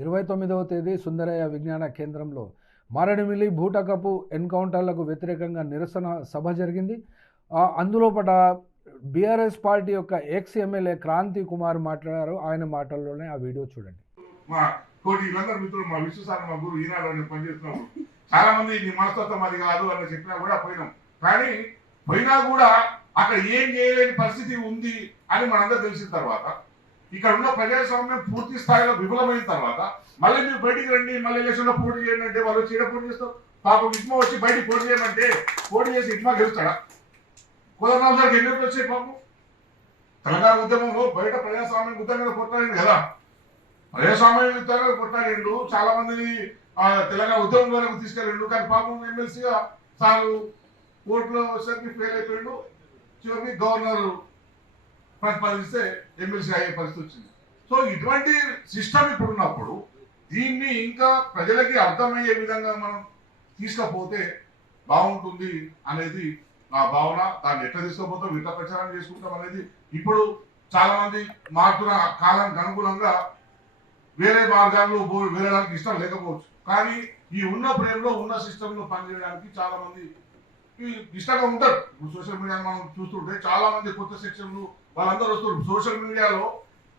ఇరవై తొమ్మిదవ తేదీ సుందరయ్య విజ్ఞాన కేంద్రంలో మారేడుమిల్లి భూటకపు ఎన్కౌంటర్లకు వ్యతిరేకంగా నిరసన సభ జరిగింది. అందులోపట బీఆర్ఎస్ పార్టీ యొక్క ఎక్స్ ఎమ్మెల్యే క్రాంతి కుమార్ మాట్లాడారు. ఆయన మాటల్లోనే ఆ వీడియో చూడండి. మా కోటి వీళ్ళందరూ మిత్రులు మా మా ఈనాడు చాలా మంది నీ మనస్తత్వం అది కాదు అని చెప్పినా కూడా పోయినాం. కానీ పోయినా కూడా అక్కడ ఏం చేయలేని పరిస్థితి ఉంది అని మనందరూ తెలిసిన తర్వాత ఇక్కడ ఉన్న ప్రజాస్వామ్యం పూర్తి స్థాయిలో విఫలమైన తర్వాత మళ్ళీ మీరు బయటికి రండి మళ్ళీ ఎలక్షన్లో పోటీ చేయండి అంటే వాళ్ళు చీడ పోటీ చేస్తారు. పాపం ఇట్మా వచ్చి బయటికి పోటీ చేయమంటే పోటీ చేసి ఇట్మా గెలుస్తాడా? కుదరనాలు సార్ ఎన్ని వచ్చాయి పాపం? తెలంగాణ ఉద్యమంలో బయట ప్రజాస్వామ్యం ఉద్యమంగా కొట్టాడు కదా. ప్రజాస్వామ్య యుద్ధంగా కొట్టాడు చాలా మందిని ఆ, తెలంగాణ ఉద్యమం వరకు తీసుకెళ్ళిండు కానీ పాపం ఎమ్మెల్సీగా సారు ఓట్లు వచ్చేసరికి ఫెయిల్ అయిపోయిండు చివరికి గవర్నర్ ప్రతిపాదిస్తే ఎమ్మెల్సీ అయ్యే పరిస్థితి వచ్చింది. సో ఇటువంటి సిస్టమ్ ఇప్పుడు ఉన్నప్పుడు దీన్ని ఇంకా ప్రజలకి అర్థమయ్యే విధంగా మనం తీసుకపోతే బాగుంటుంది అనేది నా భావన. దాన్ని ఎట్లా తీసుకుపోతాం ఎట్లా ప్రచారం చేసుకుంటాం అనేది ఇప్పుడు చాలా మంది మారుతున్న కాలానికి అనుగుణంగా వేరే మార్గాల్లో పో- వెళ్ళడానికి ఇష్టం లేకపోవచ్చు. కానీ ఈ ఉన్న ప్రేమలో ఉన్న సిస్టంలో పనిచేయడానికి చాలా మంది ఇష్టంగా ఉంటారు. ఇప్పుడు సోషల్ మీడియా మనం చూస్తుంటే చాలా మంది కొత్త సెక్షన్లు వాళ్ళందరూ వస్తారు సోషల్ మీడియాలో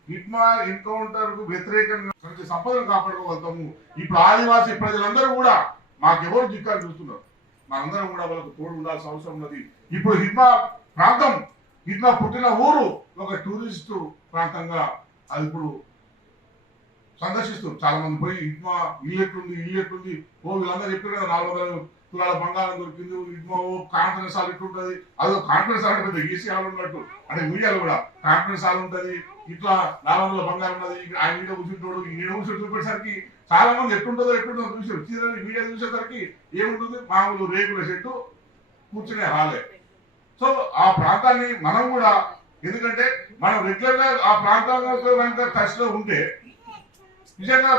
హిట్మా ఎన్కౌంటర్కు వ్యతిరేకంగా సంపదను కాపాడుకోగలుగుతాము. ఇప్పుడు ఆదివాసీ ప్రజలందరూ కూడా మాకెవరు దిక్కాలు చూస్తున్నారు? మనందరం కూడా వాళ్ళకు తోడు ఉండాల్సిన అవసరం ఉన్నది. ఇప్పుడు హిట్మా ప్రాంతం హిట్మా పుట్టిన ఊరు ఒక టూరిస్టు ప్రాంతంగా అది ఇప్పుడు సందర్శిస్తారు చాలా మంది పోయి హిట్మా ఇల్లు ఎట్లుంది ఇల్లు ఎట్లుంది? ఓ వీళ్ళందరూ చెప్పారు కదా నాలుగు వందల తులాల బంగారం దొరికింది ఇమో కాన్ఫరెన్స్ హాల్ ఎట్లుంటది అదో కాన్ఫరెన్స్ హాల్ పెద్ద ఈసీ హాల్ ఉన్నట్టు. అంటే మీడియాలో కూడా. కాన్ఫరెన్స్ హాల్ ఉంటది ఇట్లా నాలుగు బంగారం ఉన్నది ఆయన మీద కూర్చుంటాడు ఈయన కూర్చుని చూపేసరికి చాలా మంది ఎట్లుంటుందో ఎట్లుంటుందో చూసారు తీరని మీడియా చూసేసరికి ఏముంటుంది? మామూలు రేకుల చెట్టు కూర్చునే హాలే. సో ఆ ప్రాంతాన్ని మనం కూడా ఎందుకంటే మనం రెగ్యులర్గా ఆ ప్రాంతంలో కనుక టచ్లో ఉంటే నిజంగా